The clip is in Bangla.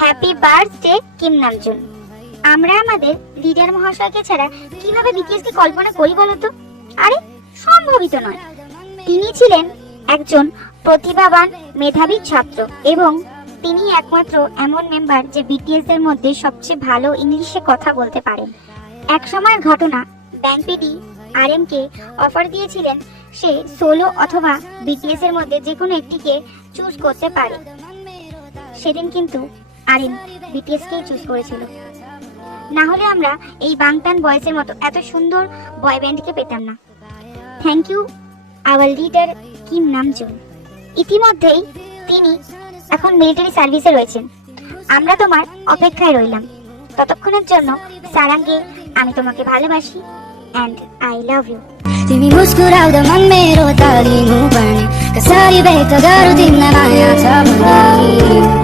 Happy birthday Kim Namjoon. আমরা আমাদের লিডার মহাশয়কে ছাড়া কিভাবে বিটিএস কে কল্পনা করি বলতো? আরে সম্ভবই তো নয়। তিনি ছিলেন একজন প্রতিভাবান মেধাবী ছাত্র এবং তিনি একমাত্র এমন মেম্বার যে বিটিএস এর মধ্যে সবচেয়ে ভালো ইংলিশে কথা বলতে পারেন। এক সময়ের ঘটনা, ব্যাং পিডি আরএম কে অফার দিয়েছিলেন সে সোলো অথবা বিটিএস এর মধ্যে যে কোনো একটিকে চুজ করতে পারে। সেদিন কিন্তু আরএম বিটিএস কেই চুজ করেছিল, না হলে আমরা এই বাংটান বয়েসের মতো এত সুন্দর বয় ব্যান্ডকে পেতাম না। Thank you our leader Kim Namjoon. ইতিমধ্যেই তিনি এখন মিলিটারি সার্ভিসে রয়েছেন। আমরা তোমার অপেক্ষায় রইলাম। ততক্ষণের জন্য সারাঙ্গে, আমি তোমাকে ভালোবাসি and I love you। तिमी मुस्कुराउँदा मन मेरो तालिनु पर्ने कसरी व्यक्त गरौँ तिमीलाई माया छ भने।